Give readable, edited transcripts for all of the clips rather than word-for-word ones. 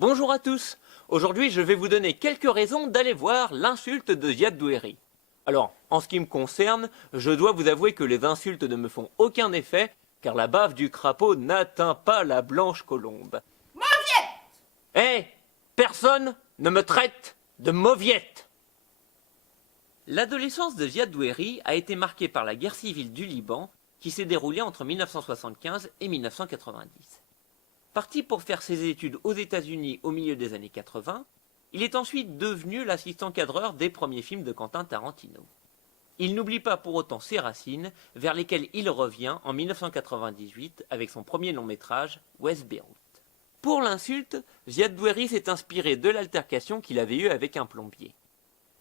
Bonjour à tous. Aujourd'hui, je vais vous donner quelques raisons d'aller voir l'insulte de Ziad Doueri. Alors, en ce qui me concerne, je dois vous avouer que les insultes ne me font aucun effet, car la bave du crapaud n'atteint pas la blanche colombe. Mauviette! Hé! Personne ne me traite de mauviette! L'adolescence de Ziad Doueri a été marquée par la guerre civile du Liban, qui s'est déroulée entre 1975 et 1990. Parti pour faire ses études aux États-Unis au milieu des années 80, il est ensuite devenu l'assistant cadreur des premiers films de Quentin Tarantino. Il n'oublie pas pour autant ses racines, vers lesquelles il revient en 1998 avec son premier long-métrage, West Beyrouth. Pour l'insulte, Ziad Doueri s'est inspiré de l'altercation qu'il avait eue avec un plombier.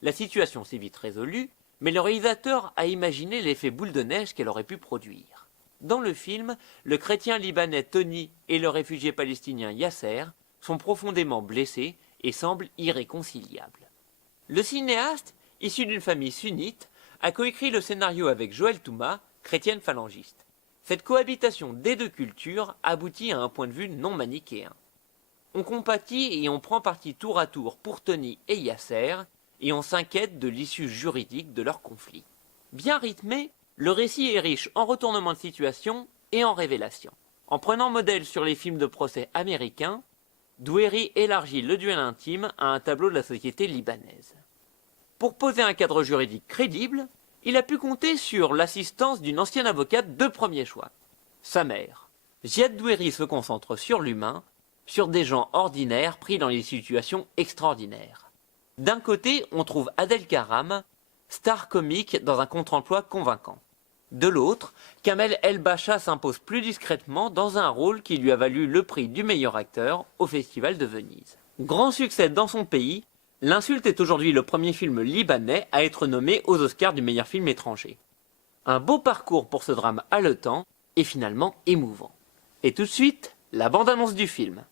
La situation s'est vite résolue, mais le réalisateur a imaginé l'effet boule de neige qu'elle aurait pu produire. Dans le film, le chrétien libanais Tony et le réfugié palestinien Yasser sont profondément blessés et semblent irréconciliables. Le cinéaste, issu d'une famille sunnite, a coécrit le scénario avec Joël Touma, chrétienne phalangiste. Cette cohabitation des deux cultures aboutit à un point de vue non manichéen. On compatit et on prend parti tour à tour pour Tony et Yasser, et on s'inquiète de l'issue juridique de leur conflit. Bien rythmé, le récit est riche en retournements de situation et en révélations. En prenant modèle sur les films de procès américains, Doueri élargit le duel intime à un tableau de la société libanaise. Pour poser un cadre juridique crédible, il a pu compter sur l'assistance d'une ancienne avocate de premier choix, sa mère. Ziad Doueri se concentre sur l'humain, sur des gens ordinaires pris dans des situations extraordinaires. D'un côté, on trouve Adel Karam, star comique dans un contre-emploi convaincant. De l'autre, Kamel El-Bacha s'impose plus discrètement dans un rôle qui lui a valu le prix du meilleur acteur au Festival de Venise. Grand succès dans son pays, L'insulte est aujourd'hui le premier film libanais à être nommé aux Oscars du meilleur film étranger. Un beau parcours pour ce drame haletant et finalement émouvant. Et tout de suite, la bande-annonce du film.